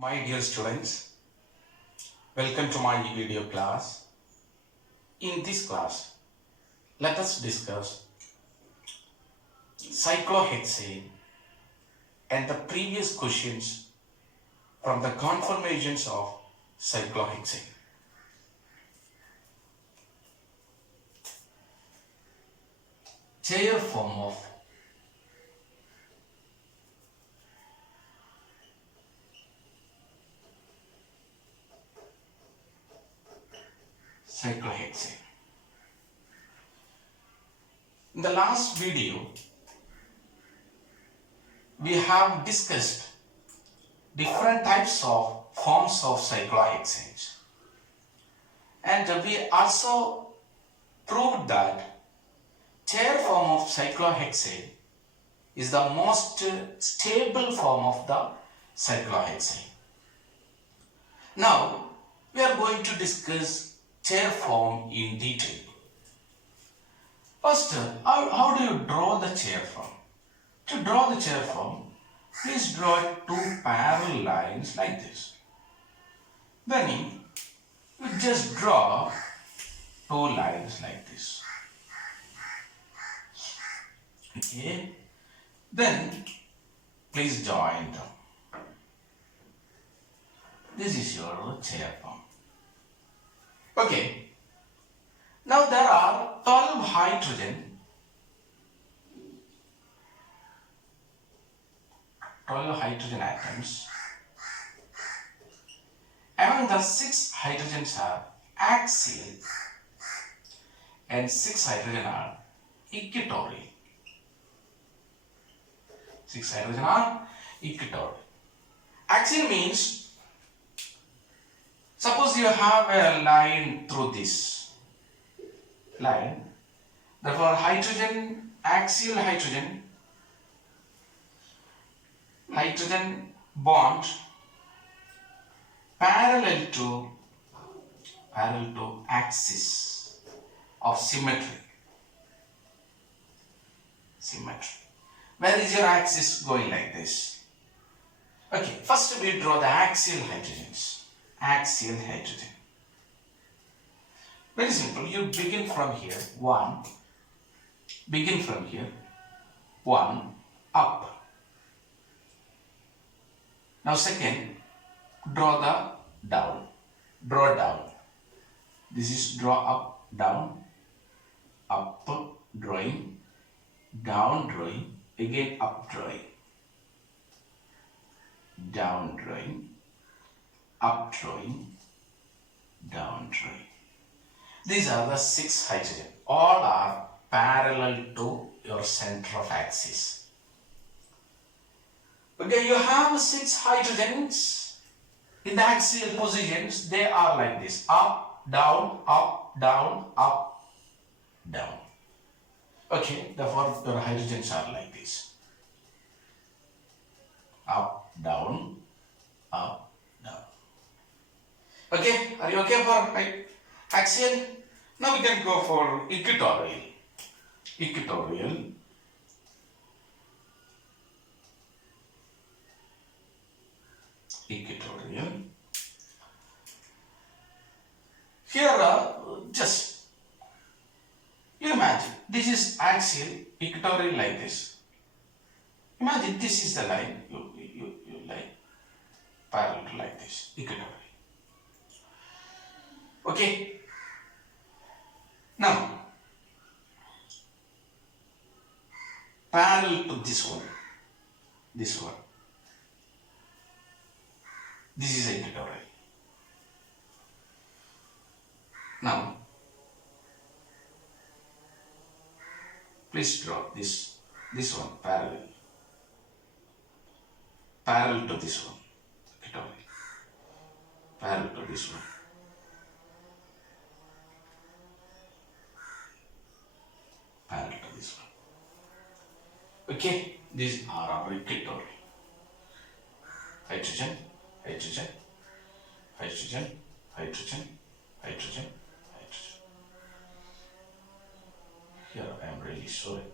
My dear students, welcome to my video class. In this class, let us discuss cyclohexane and the previous questions from the conformations of cyclohexane. Chair form of cyclohexane. In the last video, we have discussed different types of forms of cyclohexanes, and we also proved that chair form of cyclohexane is the most stable form of the cyclohexane. Now we are going to discuss chair form in detail. First, how do you draw the chair form? To draw the chair form, please draw two parallel lines like this. Then you just draw two lines like this. Okay. Then please join them. This is your chair form. Okay. Now there are 12 hydrogen atoms. Among the 6 hydrogens are axial and 6 hydrogen are equatorial. 6 hydrogen are equatorial. Axial means, suppose you have a line through this line, therefore hydrogen, axial hydrogen bond parallel to axis of symmetry. Where is your axis going like this? Okay, first we draw the axial hydrogens. Axial hydrogen. Very simple. You begin from here, 1. Begin from here, 1, up. Now second, draw the down. Draw down. This is draw up, down, up, drawing, down, drawing, again up, drawing, down, drawing, up, drawing, down, drawing. These are the 6 hydrogen. All are parallel to your center of axis. Okay, you have 6 hydrogens in the axial positions. They are like this: up, down, up, down, up, down. Okay, therefore your hydrogens are like this: up, down, up, down. Okay, are you okay for axial? Now we can go for equatorial. Equatorial. Equatorial. Here, just you imagine this is axial, equatorial like this. Imagine this is the line. You line parallel to like this, equatorial. Okay. Now, parallel to this one. This is equatorial. Now, please draw this one parallel to this one, equatorial, parallel to this one, parallel to this one. Okay, these are our equatorial. Hydrogen, hydrogen, hydrogen, hydrogen, hydrogen, hydrogen. Here I am really sorry.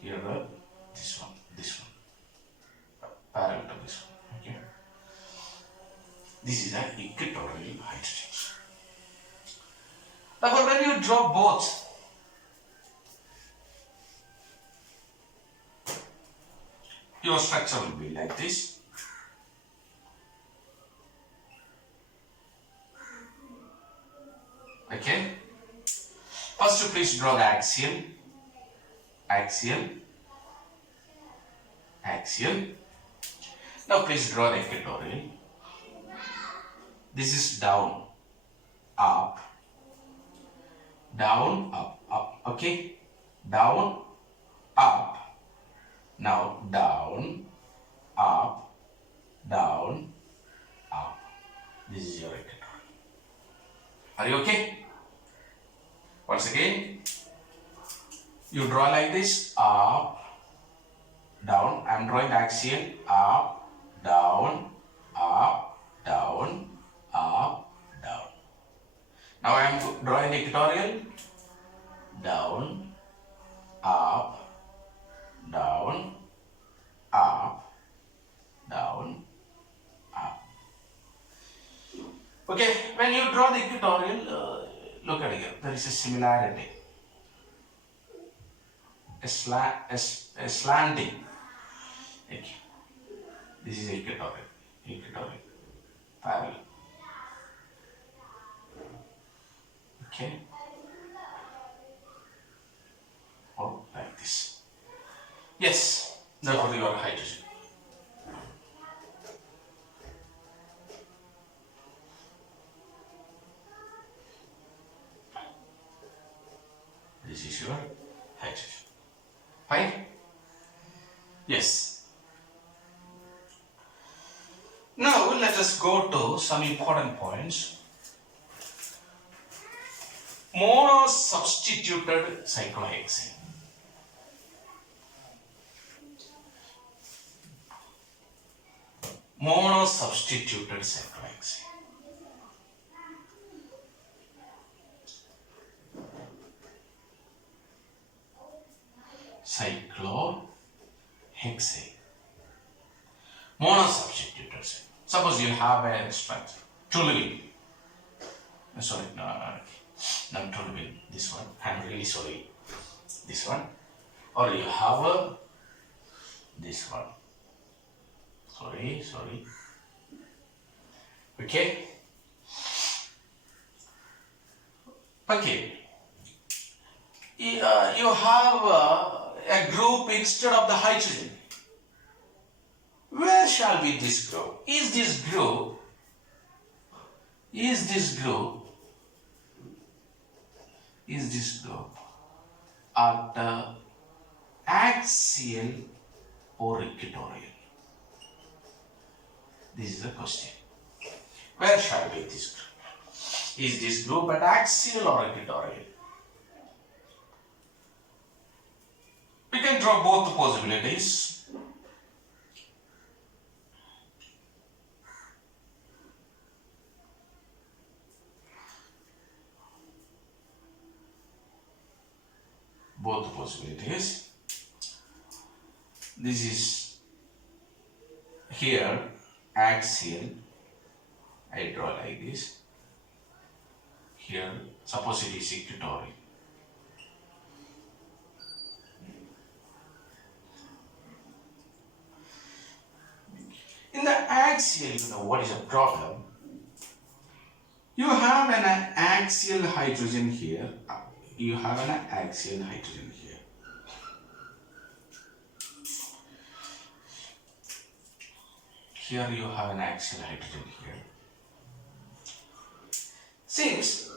Here this one, parallel to this one. Okay. This is an equatorial hydrogen. Therefore, when you draw both, your structure will be like this. Okay. First, please draw the axial. Now, please draw the equatorial. This is down, up, up. Okay. Down, up. Now, down, up. This is your equatorial. Are you okay? Once again, you draw like this, up, down. I am drawing the axial, up, down. Now I am drawing the equatorial, down, up. Okay, when you draw the equatorial, look at here, there is a similarity. A slanting. Okay. This is equatorial, parallel. Okay. Or like this. Yes, therefore your hydrogen. This is your hydrogen. Fine? Yes. Now let us go to some important points. Monosubstituted cyclohexane. Monosubstituted cyclohexane. Cyclohexane. Monosubstituted. Suppose you have a structure, toluene. Sorry, not toluene. This one. I'm really sorry. This one. Or you have this one. Sorry. Okay. You have a group instead of the hydrogen. Where shall be this group? Is this group at the axial or equatorial? This is the question. Where shall be this group? Is this group at axial or equatorial? We can draw both the possibilities. This is here axial. I draw like this. Here, suppose it is equatorial. In the axial, what is the problem? You have an axial hydrogen here. You have an axial hydrogen here. Here you have an axial hydrogen here. Since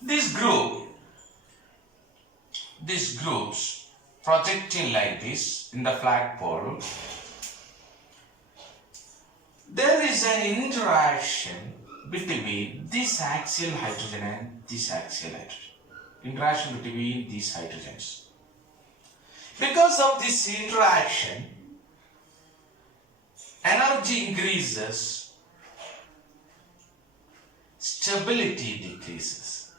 these groups projecting like this in the flagpole, there is an interaction between this axial hydrogen and this axial hydrogen. Interaction between these hydrogens. Because of this interaction, energy increases, stability decreases.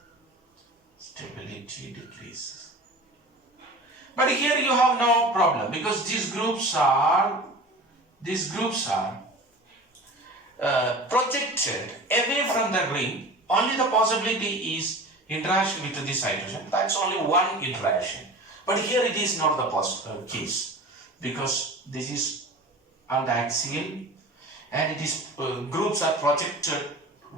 But here you have no problem because these groups are projected away from the ring, only the possibility is interaction with this hydrogen. That's only one interaction. But here it is not the case, because this is on the axial and it is groups are projected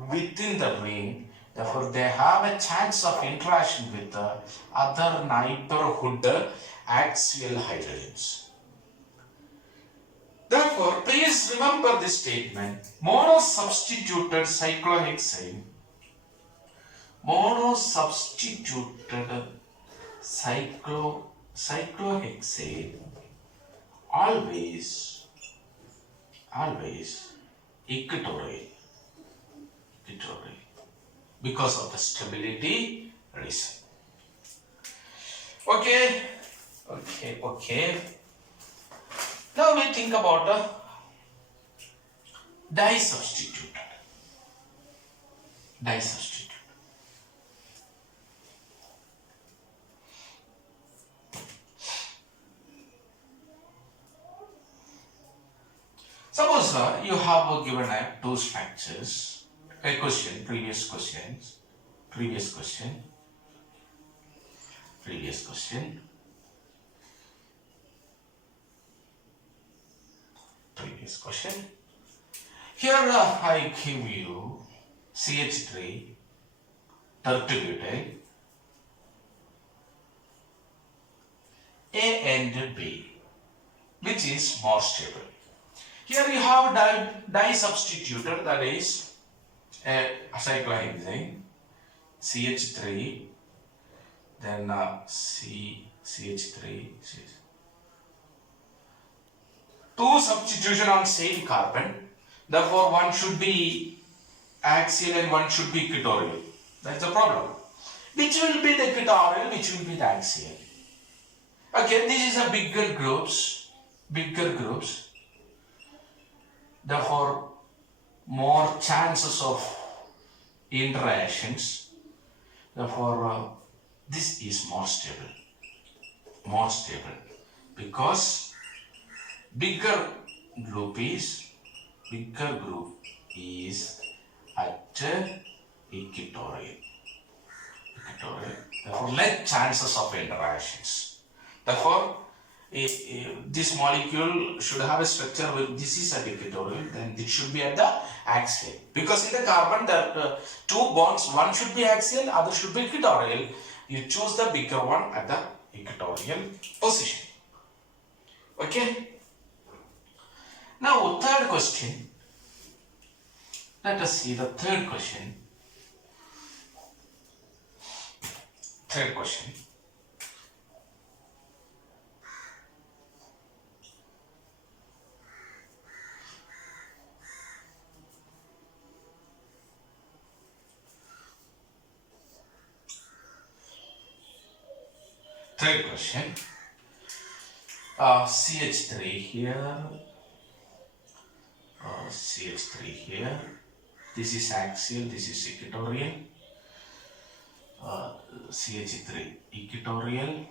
within the ring. Therefore, they have a chance of interaction with the other neighborhood axial hydrogens. Therefore, please remember this statement. Monosubstituted cyclohexane always equatorial because of the stability reason. Okay. Now we think about disubstituted. Suppose you have given two structures. A question, previous question. Here I give you CH3 tertibutyl A and B, which is more stable. Here you have disubstituted, that is a cyclohexane, CH3, then CH3. Two substitution on same carbon, therefore one should be axial and one should be equatorial. That's the problem. Which will be the equatorial, which will be the axial? Okay, this is a bigger groups. Therefore, more chances of interactions. Therefore, this is more stable because bigger group is at equatorial. Therefore, less chances of interactions. Therefore, this molecule should have a structure where this is at equatorial, then it should be at the axial. Because in the carbon, there are two bonds, one should be axial, other should be equatorial. You choose the bigger one at the equatorial position. Okay. Now, third question. Let us see the third question. Third question. CH3 here. CH3 here. This is axial, this is equatorial. CH3 equatorial.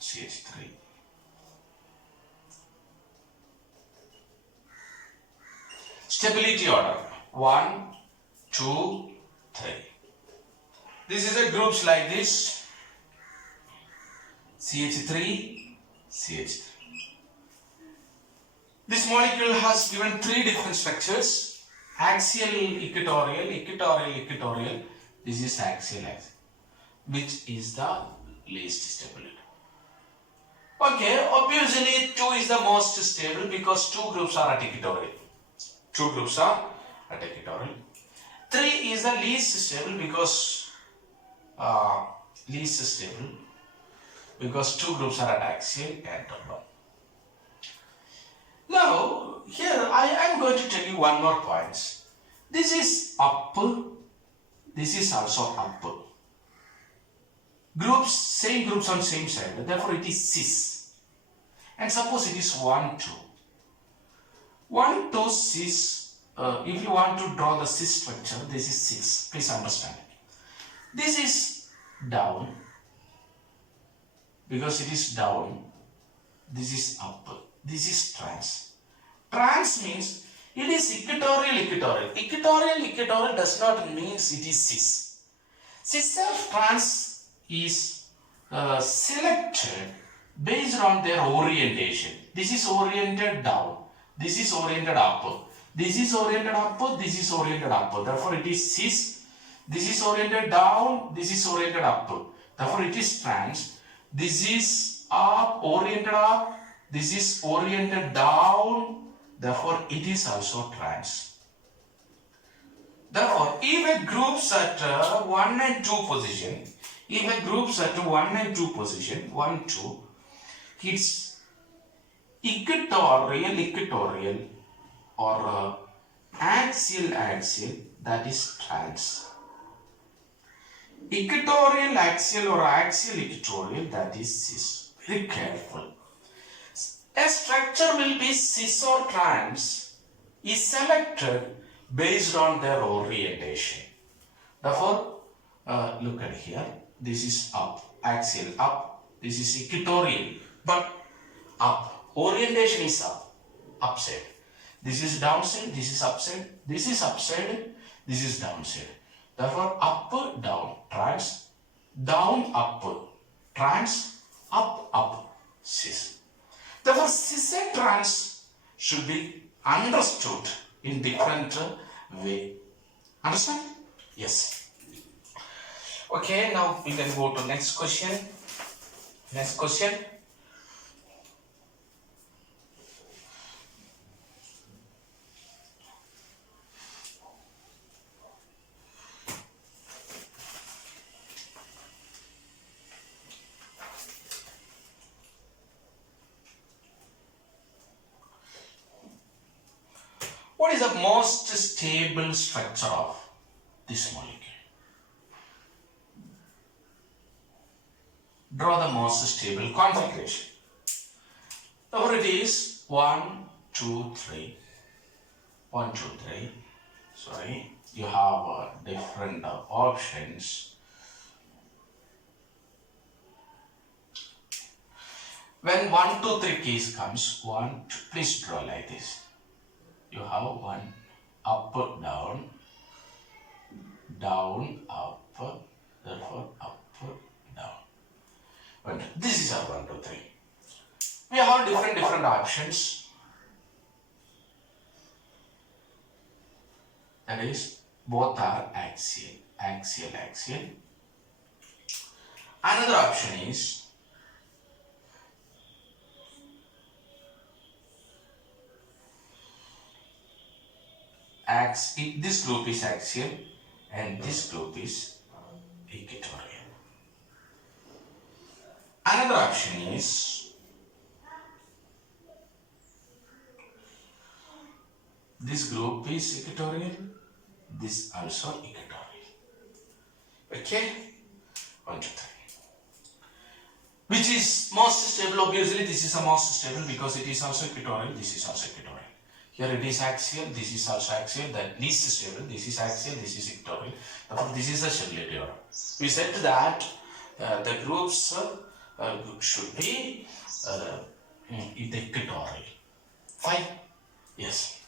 CH3. Stability order 1, 2, 3. This is a groups like this. CH3, CH3. This molecule has given three different structures: axial, equatorial, equatorial. This is axial. Which is the least stable? Okay, obviously 2 is the most stable because two groups are at equatorial. 3 is the least stable because two groups are at axial and one. Now, here I am going to tell you one more point. This is up, this is also up. Groups, same groups on same side, therefore it is cis. And suppose it is 1, 2. 1, 2, cis, if you want to draw the cis structure, this is 6. Please understand it. This is down, because it is down. This is up. This is trans. Trans means it is equatorial, equatorial. Equatorial, equatorial does not mean it is cis. Cis or trans is selected based on their orientation. This is oriented down. This is oriented up. This is oriented up. This is oriented up. Therefore, it is cis. This is oriented down. This is oriented up. Therefore, it is trans. This is up, oriented up. This is oriented down. Therefore, it is also trans. Therefore, if a groups at 1 and 2 position, if a groups at 1 and 2 position, 1, 2, it's equatorial, equatorial or axial, axial, that is trans. Equatorial, axial or axial, equatorial, that is cis. Very careful. A structure will be cis or trans is selected based on their orientation. Therefore, look at here. This is up, axial up. This is equatorial, but up. Orientation is up, upside. This is downside, this is upside. This is upside, this is downside. Therefore, up, down, trans, down, up, trans, up, cis. Therefore, cis and trans should be understood in different way. Understand? Yes. Okay, now we can go to next question. Next question. What is the most stable structure of this molecule? Draw the most stable configuration. Therefore, it is 1, 2, 3. 1, 2, 3. Sorry, you have different options. When 1, 2, 3 case comes, 1, 2, please draw like this. You have 1 up, down, down, up, therefore up, down. But this is our 1, 2, 3. We have different options. That is, both are axial, axial, axial. Another option is this group is axial and this group is equatorial. Another option is this group is equatorial, this also equatorial. Okay? 1, 2, 3. Which is most stable? Obviously, this is the most stable because it is also equatorial, this is also equatorial. Here it is axial, this is also axial, that least stable, this is axial, this is equatorial. Therefore, this is the stability order. We said that the groups should be in the equatorial. Fine? Yes.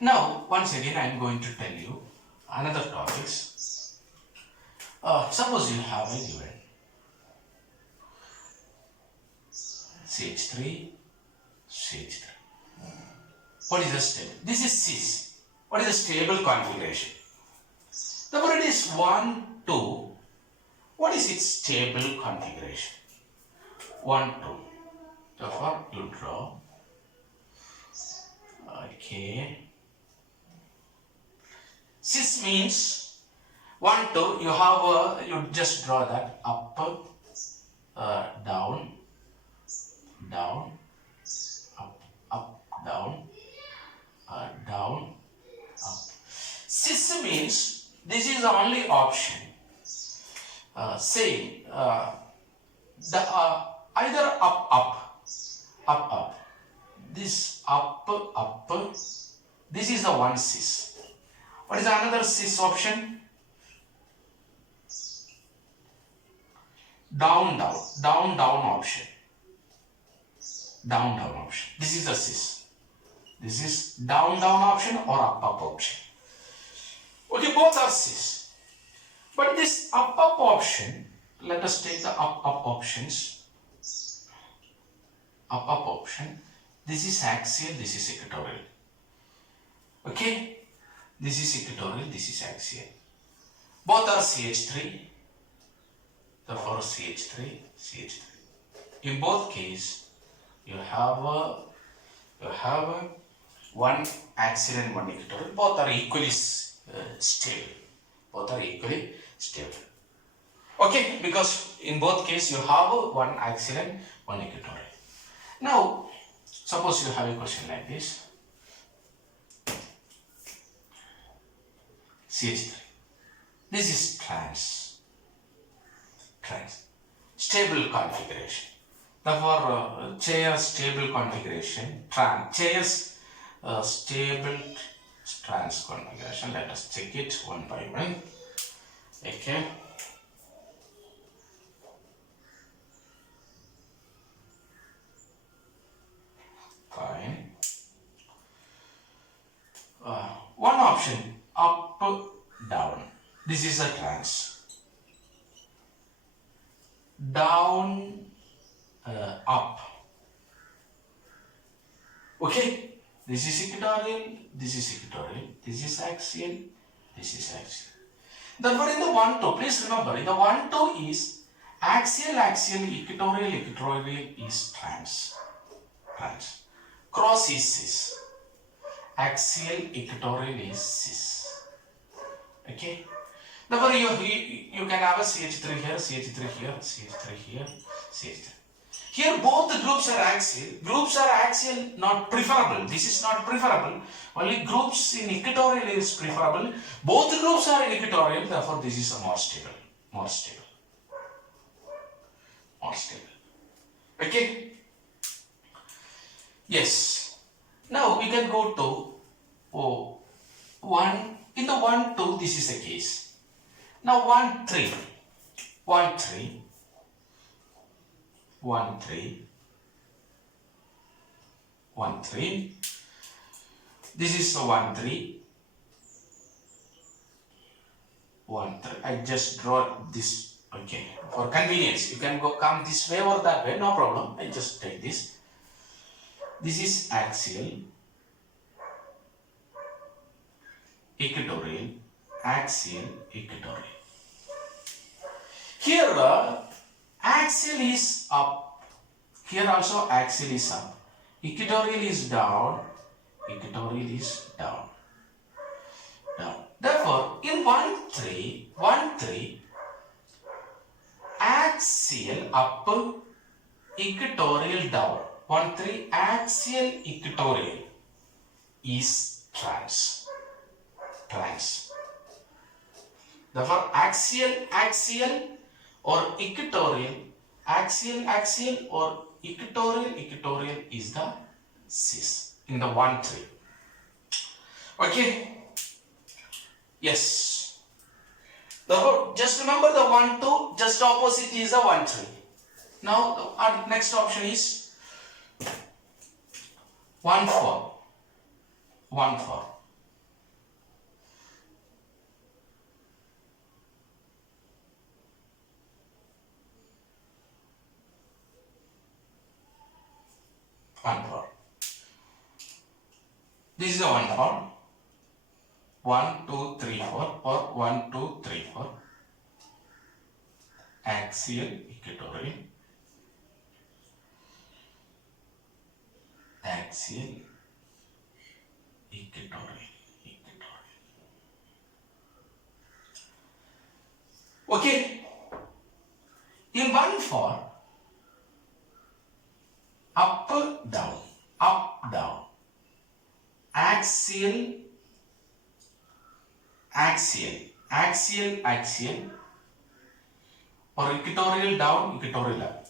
Now, once again, I am going to tell you another topics. Suppose you have a given CH3, CH3. What is the stable? This is cis. What is the stable configuration? Therefore, it is 1, 2. What is its stable configuration? 1, 2. Therefore, you draw. Okay. Cis means 1, 2. You have you just draw that up, down, down, up, down. Down, up. Cis means this is the only option. Say either up. This up. This is the one cis. What is another cis option? Down option. Down option. This is the cis. This is down option or up option. Okay, both are cis. But this up option, let us take the up options. Up option. This is axial, this is equatorial. Okay, this is equatorial, this is axial. Both are CH3. Therefore, CH3, CH3. In both cases, you have one axial and one equatorial. Both are equally stable. Both are equally stable. Okay, because in both cases you have one axial and one equatorial. Now, suppose you have a question like this. CH3. This is trans. Stable configuration. Therefore, Chayer's stable configuration, Chayer's stable trans configuration. Let us check it one by one. Okay. Fine. One option, up, down. This is a trans. Down, up. Okay. This is equatorial, this is equatorial, this is axial, this is axial. Therefore, in the 1, 2, please remember, in the 1, 2 is axial, equatorial, is trans. Cross is cis. Axial, equatorial is cis. Okay. Therefore, you can have a CH3 here, CH3 here, CH3 here, CH3. Here both the groups are axial. Groups are axial, not preferable. This is not preferable. Only groups in equatorial is preferable. Both groups are in equatorial, therefore this is a more stable. Okay? Yes. Now we can go to 1. In the 1, 2, this is the case. Now 1, 3. 1, 3. 1, 3. 1, 3. This is the 1, 3. 1, 3. I just draw this. Okay. For convenience, you can come this way or that way. No problem. I just take this. This is axial, equatorial, axial, equatorial. Here, axial is up. Here also axial is up. Equatorial is down. Equatorial is down. Therefore, in 1, 3, axial up, equatorial down. 1, 3, axial, equatorial is trans. Therefore, axial or equatorial, axial or equatorial is the cis in the 1, 3. Okay? Yes. Therefore, just remember the 1, 2, just opposite is the 1, 3. Now, our next option is 1, 4. 1, 4. This is a 1, 4. 1, 2, 3, 4 or 1, 2, 3, 4. Axial, equatorial. Axial, equatorial. Okay. In 1, 4, up, down. Axial, or equatorial down, equatorial up.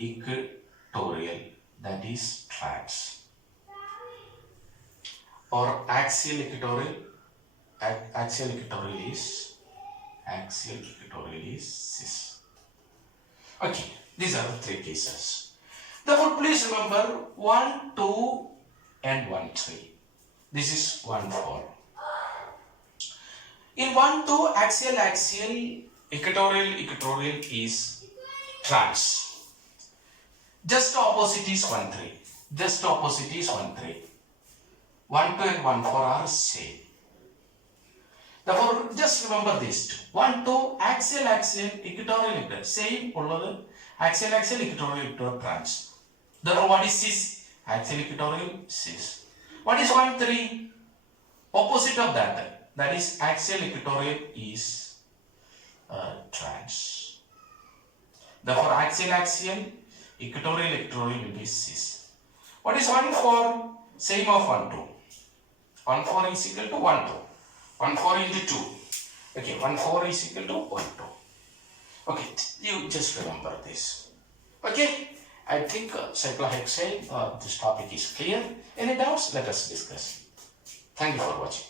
Equatorial, that is trans. Or axial equatorial is cis. Okay, these are the 3 cases. Therefore, please remember 1, 2 and 1, 3. This is 1, 4. In 1, 2, axial, equatorial is trans. Just opposite is 1, 3. Just opposite is 1, 3. 1, 2 and 1, 4 are same. Therefore, just remember this two. 1, 2, axial, equatorial, same axial, equatorial, trans. Therefore, what is cis? Axial, equatorial, cis. What is 1, 3? Opposite of that. That is axial, equatorial is trans. Therefore, axial, equatorial will be cis. What is 1, 4? Same of 1, 2. 1, 4 is equal to 1, 2. 1, 4 into 2. Okay, 1, 4 is equal to 1, 2. Okay, you just remember this. Okay, I think cyclohexane, this topic is clear. Any doubts? Let us discuss. Thank you for watching.